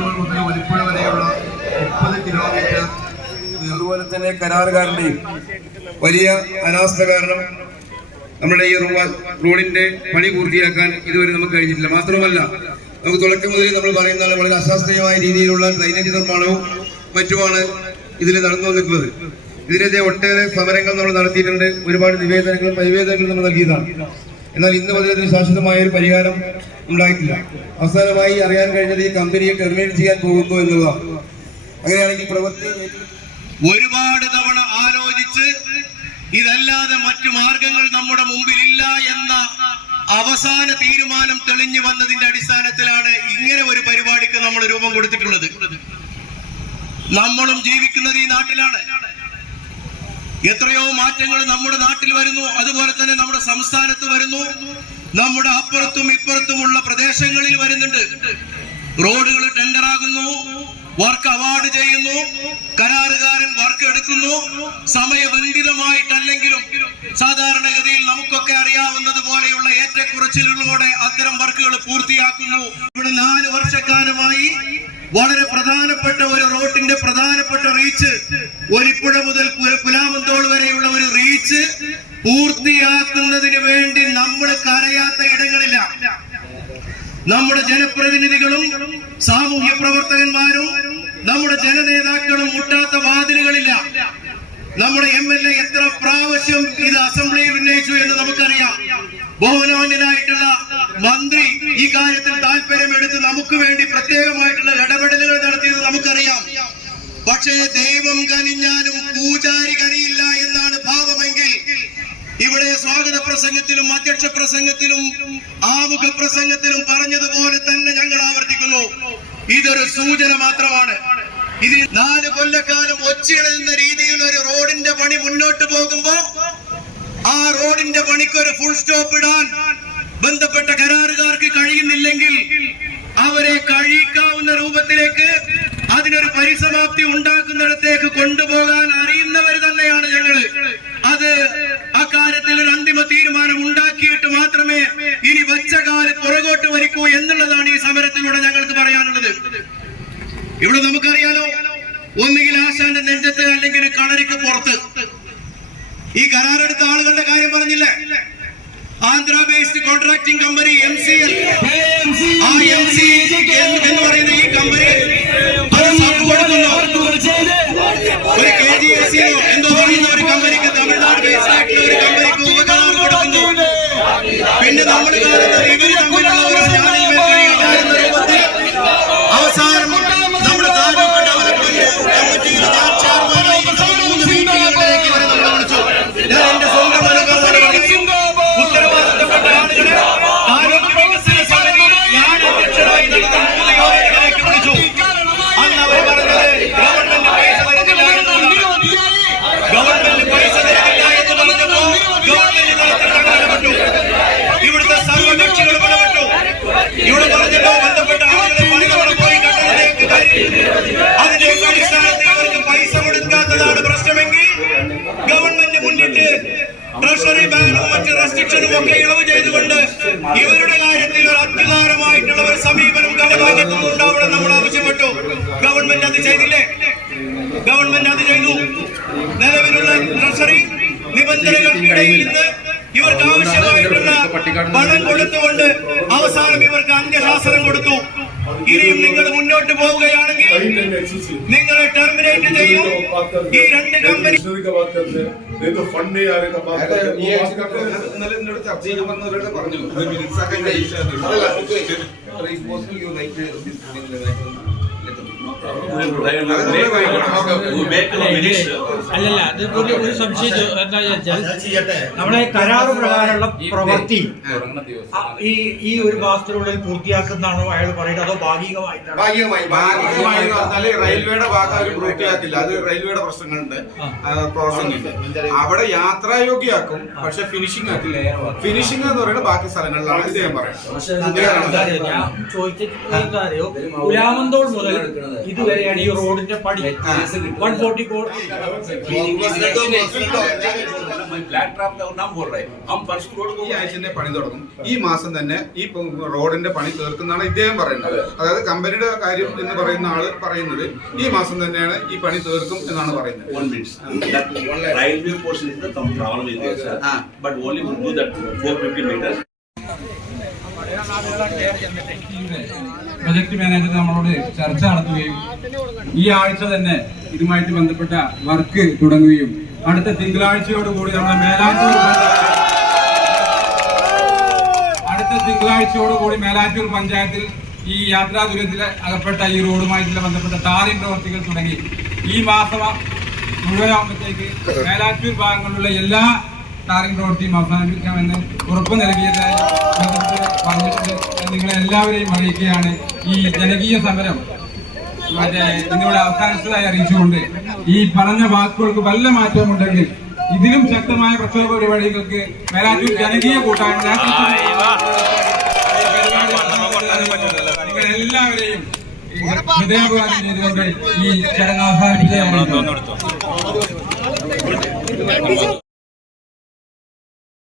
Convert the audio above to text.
പുലാമന്തോൾ മുതൽ ഒലിപ്പുഴ വരെയുള്ള 30 കിലോമീറ്റർ. അതുപോലെ തന്നെ കരാറുകാരുടെയും വലിയ അനാസ്ഥ കാരണം നമ്മുടെ ഈ റോഡിന്റെ പണി പൂർത്തിയാക്കാൻ ഇതുവരെ നമുക്ക് കഴിഞ്ഞിട്ടില്ല. മാത്രമല്ല, നമുക്ക് തുടക്കം മുതൽ നമ്മൾ പറയുന്നതാണ് വളരെ അശാസ്ത്രീയമായ രീതിയിലുള്ള ഡ്രൈനേജ് നിർമ്മാണവും മറ്റുമാണ് ഇതിൽ നടന്നു വന്നിട്ടുള്ളത്. ഇതിനെതിരെ ഒട്ടേറെ സമരങ്ങൾ നമ്മൾ നടത്തിയിട്ടുണ്ട്. ഒരുപാട് നിവേദനങ്ങളും പരിവേദനങ്ങളും നമ്മൾ നൽകിയതാണ്. എന്നാൽ ഇന്ന് മുതൽ അതിന് ശാശ്വതമായ ഒരു പരിഹാരം ഉണ്ടായിട്ടില്ല. അവസാനമായി അറിയാൻ കഴിഞ്ഞത് ഈ കമ്പനിയെ ടെർമിനേറ്റ് ചെയ്യാൻ പോകുന്നു എന്നുള്ളതാണ്. അങ്ങനെയാണെങ്കിൽ പ്രവൃത്തി ഒരുപാട് തവണ ആലോചിച്ച് ഇതല്ലാതെ മറ്റു മാർഗങ്ങൾ നമ്മുടെ മുമ്പിലില്ല എന്ന അവസാന തീരുമാനം തെളിഞ്ഞു വന്നതിന്റെ അടിസ്ഥാനത്തിലാണ് ഇങ്ങനെ ഒരു പരിപാടിക്ക് നമ്മൾ രൂപം കൊടുത്തിട്ടുള്ളത്. നമ്മളും ജീവിക്കുന്നത് ഈ നാട്ടിലാണ്. എത്രയോ മാറ്റങ്ങൾ നമ്മുടെ നാട്ടിൽ വരുന്നു, അതുപോലെ തന്നെ നമ്മുടെ സംസ്ഥാനത്ത് വരുന്നു, നമ്മുടെ അപ്പുറത്തും ഇപ്പുറത്തുമുള്ള പ്രദേശങ്ങളിൽ വരുന്നുണ്ട്. റോഡുകൾ ടെൻഡറാകുന്നു, വർക്ക് അവാർഡ് ചെയ്യുന്നു, കരാറുകാരൻ വർക്ക് എടുക്കുന്നു. സമയബന്ധിതമായിട്ടല്ലെങ്കിലും സാധാരണഗതിയിൽ നമുക്കൊക്കെ അറിയാവുന്നത് പോലെയുള്ള ഏറ്റക്കുറച്ചിലുകളോടെ അത്തരം വർക്കുകൾ പൂർത്തിയാക്കുന്നു. ഇവിടെ 4 വർഷക്കാലമായി വളരെ പ്രധാനപ്പെട്ട ഒരു റോഡിന്റെ പ്രധാനപ്പെട്ട റീച്ച്, ഒലിപ്പുഴ മുതൽ പുലാമന്തോൾ വരെയുള്ള ഒരു റീച്ച് പൂർത്തിയാക്കുന്നതിന് വേണ്ടി നമ്മൾ കരയാത്ത ഇടങ്ങളില്ല. നമ്മുടെ ജനപ്രതിനിധികളും സാമൂഹ്യ പ്രവർത്തകന്മാരും നമ്മുടെ ജനനേതാക്കളും മുട്ടാത്ത വാതിലുകളില്ല. നമ്മുടെ MLA എത്ര പ്രാവശ്യം ഇത് അസംബ്ലിയിൽ ഉന്നയിച്ചു എന്ന് നമുക്കറിയാം. ബഹുമാന്യനായിട്ടുള്ള മന്ത്രി ഈ കാര്യത്തിൽ താല്പര്യമെടുത്ത് നമുക്ക് വേണ്ടി പ്രത്യേകമായിട്ടുള്ള ഇടപെടലുകൾ നടത്തിയത് നമുക്കറിയാം. പക്ഷേ ദൈവം കനിഞ്ഞാലും പൂജാരി കനിയില്ല എന്നാണ് ഭാവമെങ്കിൽ ഇവിടെ സ്വാഗത പ്രസംഗത്തിലും അധ്യക്ഷ പ്രസംഗത്തിലും ആമുഖ പ്രസംഗത്തിലും പറഞ്ഞതുപോലെ തന്നെ ഞങ്ങൾ ആവർത്തിക്കുന്നു, ഇതൊരു സൂചന മാത്രമാണ്. ഇത് 4 കൊല്ലക്കാലം ഒച്ചയിടുന്ന രീതിയിൽ ഒരു റോഡിന്റെ പണി മുന്നോട്ട് പോകുമ്പോ ആ റോഡിന്റെ പണിക്കൊരു ഫുൾ സ്റ്റോപ്പ് ഇടാൻ ബന്ധപ്പെട്ട കരാറുകാർക്ക് കഴിയുന്നില്ലെങ്കിൽ അവരെ കഴിയിക്കാവുന്ന രൂപത്തിലേക്ക് അതിനൊരു പരിസമാപ്തി ഉണ്ടാക്കുന്നിടത്തേക്ക് കൊണ്ടുപോകാൻ അറിയുന്നവർ തന്നെയാണ് ഞങ്ങള്. അത് അക്കാര്യത്തിൽ ഒരു അന്തിമ തീരുമാനം ഉണ്ടാക്കിയിട്ട് മാത്രമേ ഇനി വച്ച കാല് പുറകോട്ട് വലിക്കൂ എന്നുള്ളതാണ് ഈ സമരത്തിലൂടെ ഞങ്ങൾക്ക് പറയാനുള്ളത്. ഇവിടെ നമുക്കറിയാലോ, ഒന്നുകിൽ ആശാന്റെ നെഞ്ചത്ത് അല്ലെങ്കിൽ കളരിക്ക് പുറത്ത്. ഈ കരാറെടുത്ത ആളുകളുടെ കാര്യം പറഞ്ഞില്ലേ, Andhra based contracting company MCL. ആ MCL എന്ന് പറയുന്ന ഈ കമ്പനി അത് സബ് കൊടുക്കുന്നു. ഒരു KGSCO എന്തോ പറയുന്ന ഒരു കമ്പനിക്ക്, തമിഴ്നാട് ബേസ്ഡ് ആയിട്ടുള്ള ഒരു കമ്പനിക്ക് ഉപകരാർ കൊടുക്കുന്നു. പിന്നെ നമ്മൾ കാണുന്നത് ഇവര് തമ്മിലുള്ള ഒരു സ്റ്റാലിൻ കഴിയില്ല എന്ന രൂപത്തിൽ അവസാനം നമ്മുടെ താലൂക്ക് ഡെവലപ്മെന്റ് കമ്മിറ്റിയിൽ ഞാൻ ചെയർമാനായി 3 മീറ്റിംഗുകളിലേക്ക് ഇവരെ നമ്മൾ വിളിച്ചു. ഞാൻ എന്റെ സ്വന്തം ഉത്തരവാദിത്തപ്പെട്ട ആളുകളെ താലൂക്ക് വികസന സമിതിയിൽ ഞാൻ അധ്യക്ഷനായി നടന്ന 3 യോഗങ്ങളിലേക്ക് വിളിച്ചു. അന്ന് അവർ പറഞ്ഞത് ഗവൺമെന്റ് പൈസ തരുന്നില്ല എന്നുള്ളതാണ്. ഗവൺമെന്റ് പൈസ തരുന്നില്ല എന്ന് പറഞ്ഞപ്പോ ഗവൺമെന്റ് തലത്തിൽ ഇടപെട്ടു. ഇവിടുത്തെ സർവകക്ഷികൾ ഇടപെട്ടു. ഇവിടെ പറഞ്ഞപ്പോ ബന്ധപ്പെട്ട ആളുകളെ പണിതവിടെ പോയി കണ്ടതിലേക്ക് കയറി. അതിലേക്ക് അടിസ്ഥാനത്തിൽ അവർക്ക് പൈസ കൊടുക്കാത്തതാണ് പ്രശ്നമെങ്കിൽ ഗവൺമെന്റ് മുന്നിട്ട് ട്രഷറി ബാനും മറ്റ് റെസ്ട്രിക്ഷനും ഒക്കെ ഇളവ് ചെയ്തുകൊണ്ട് ഇവരുടെ കാര്യത്തിൽ ഒരു അത്യുദാരമായിട്ടുള്ള ഒരു സമീപനം ഗവൺമെന്റിൽ നിന്നുണ്ടാവണം നമ്മൾ ആവശ്യപ്പെട്ടു. ഗവൺമെന്റ് അത് ചെയ്തില്ലേ? ഗവൺമെന്റ് അത് ചെയ്തു. നിലവിലുള്ള ട്രഷറി നിബന്ധനകൾക്കിടയിൽ നിന്ന് ഇവർക്ക് ആവശ്യമായിട്ടുള്ള പണം കൊടുത്തുകൊണ്ട് അവസാനം ഇവർക്ക് അന്ത്യശാസനം കൊടുത്തു. ഇനിയും നിങ്ങൾ മുന്നോട്ട് പോവുകയാണെങ്കിൽ നിങ്ങളെ ടെർമിനേറ്റ് ചെയ്യും. ഈ 2 കമ്പനി ചർച്ച ചെയ്യുമെന്നവരുടെ പറഞ്ഞു. അല്ലല്ല, അത് ഒരു സംശയം എന്താ വെച്ചാൽ, നമ്മളെ കരാറ് പ്രകാരമുള്ള പ്രവൃത്തി ഈ ഒരു മാസത്തിനുള്ളിൽ പൂർത്തിയാക്കുന്നതാണോ അയാൾ പറയുന്നത്, അതോ ഭാഗികമായിട്ടാണ്? ഭാഗികമായി റെയിൽവേയുടെ ഭാഗം പൂർത്തിയാക്കില്ല. അത് റെയിൽവേയുടെ പ്രശ്നങ്ങളുണ്ട്, പ്രോസസ്സുണ്ട്. അവിടെ യാത്രായോഗ്യമാക്കും, പക്ഷെ ഫിനിഷിംഗ് ആക്കില്ല. ഫിനിഷിംഗ് എന്ന് പറയുന്നത് ബാക്കി സ്ഥലങ്ങളിലാണ്. ഇത് ഞാൻ പറയാം. ഞാൻ ചോദിച്ചിട്ടുള്ള കാര്യം, പുലാമന്തോൾ മുതൽ ഇതുവരെയാണ് ഈ റോഡിന്റെ പണി 140 കോടി ഈ ആഴ്ച തന്നെ പണി തുടങ്ങും. ഈ മാസം തന്നെ ഈ റോഡിന്റെ പണി തീർക്കുന്നതാണ് ഇദ്ദേഹം പറയുന്നത്. അതായത് കമ്പനിയുടെ കാര്യം എന്ന് പറയുന്ന ആള് പറയുന്നത് ഈ മാസം തന്നെയാണ് ഈ പണി തീർക്കും എന്നാണ് പറയുന്നത്. Railway portion is the problem with this, but only will do that 450 meters. Project manager നമ്മളോട് ചർച്ച നടത്തുകയും ഈ ആഴ്ച തന്നെ ഇതുമായിട്ട് ബന്ധപ്പെട്ട വർക്ക് തുടങ്ങുകയും അടുത്ത തിങ്കളാഴ്ചയോടുകൂടി നമ്മുടെ മേലാറ്റൂർ പഞ്ചായത്തിൽ ഈ യാത്രാ ദുരിതത്തിൽ അകപ്പെട്ട ഈ റോഡുമായിട്ടുള്ള ബന്ധപ്പെട്ട ടാറിംഗ് പ്രവർത്തികൾ തുടങ്ങി ഈ മാസം മുഴുവനാകുമ്പോഴത്തേക്ക് മേലാറ്റൂർ ഭാഗങ്ങളിലുള്ള എല്ലാ ടാറിംഗ് പ്രവൃത്തിയും അവസാനിപ്പിക്കാമെന്ന് ഉറപ്പ് നൽകിയതായി പറഞ്ഞിട്ടുണ്ട്. നിങ്ങളെ എല്ലാവരെയും അറിയിക്കുകയാണ്. ഈ ജനകീയ സമരം ഇന്നിവിടെ അവസാനിച്ചതായി അറിയിച്ചുകൊണ്ട് ഈ പറഞ്ഞ വാക്കുകൾക്ക് വല്ല മാറ്റമുണ്ടെങ്കിൽ ഇതിലും ശക്തമായ പ്രക്ഷോഭ പരിപാടികൾക്ക് മേലാറ്റൂർ ജനകീയ കൂട്ടായ്മ നിങ്ങൾ എല്ലാവരെയും ഹൃദയാഭിവാദം ചെയ്തുകൊണ്ട് ഈ ചടങ്ങ് അവസാനിപ്പിക്കുകയാണ്.